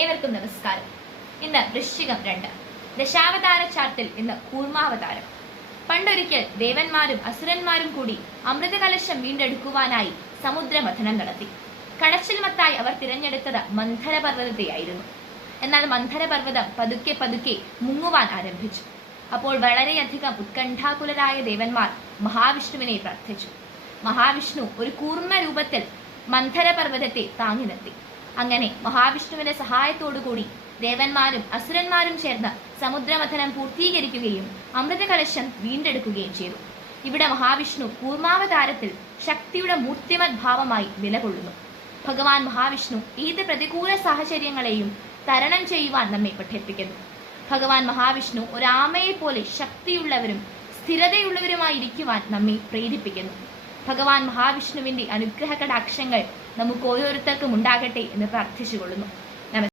ഏവർക്കും നമസ്കാരം. ഇന്ന് വൃശ്ചികം 2. ദശാവതാര ചാർട്ടിൽ ഇന്ന് കൂർമാവതാരം. പണ്ടൊരിക്കൽ ദേവന്മാരും അസുരന്മാരും കൂടി അമൃതകലശം വീണ്ടെടുക്കുവാനായി സമുദ്രമഥനം നടത്തി. കടച്ചിൽ അവർ തിരഞ്ഞെടുത്തത് മന്ഥരപർവ്വതത്തെയായിരുന്നു. എന്നാൽ മന്ഥരപർവ്വതം പതുക്കെ പതുക്കെ മുങ്ങുവാൻ ആരംഭിച്ചു. അപ്പോൾ വളരെയധികം ഉത്കണ്ഠാകുലരായ ദേവന്മാർ മഹാവിഷ്ണുവിനെ പ്രാർത്ഥിച്ചു. മഹാവിഷ്ണു ഒരു കൂർമ്മ രൂപത്തിൽ മന്ഥരപർവ്വതത്തെ താങ്ങി നിർത്തി. അങ്ങനെ മഹാവിഷ്ണുവിന്റെ സഹായത്തോടുകൂടി ദേവന്മാരും അസുരന്മാരും ചേർന്ന് സമുദ്രമഥനം പൂർത്തീകരിക്കുകയും അമൃതകലശം വീണ്ടെടുക്കുകയും ചെയ്തു. ഇവിടെ മഹാവിഷ്ണു കൂർമാവതാരത്തിൽ ശക്തിയുടെ മൂർത്തിമത് ഭാവമായി നിലകൊള്ളുന്നു. ഭഗവാൻ മഹാവിഷ്ണു ഏത് പ്രതികൂല സാഹചര്യങ്ങളെയും തരണം ചെയ്യുവാൻ നമ്മെ പഠിപ്പിക്കുന്നു. ഭഗവാൻ മഹാവിഷ്ണു ഒരു ആമയെ പോലെ ശക്തിയുള്ളവരും സ്ഥിരതയുള്ളവരുമായിരിക്കുവാൻ നമ്മെ പ്രേരിപ്പിക്കുന്നു. ഭഗവാൻ മഹാവിഷ്ണുവിന്റെ അനുഗ്രഹ കടാക്ഷങ്ങൾ നമുക്ക് ഓരോരുത്തർക്കും ഉണ്ടാകട്ടെ എന്ന് പ്രാർത്ഥിച്ചുകൊള്ളുന്നു.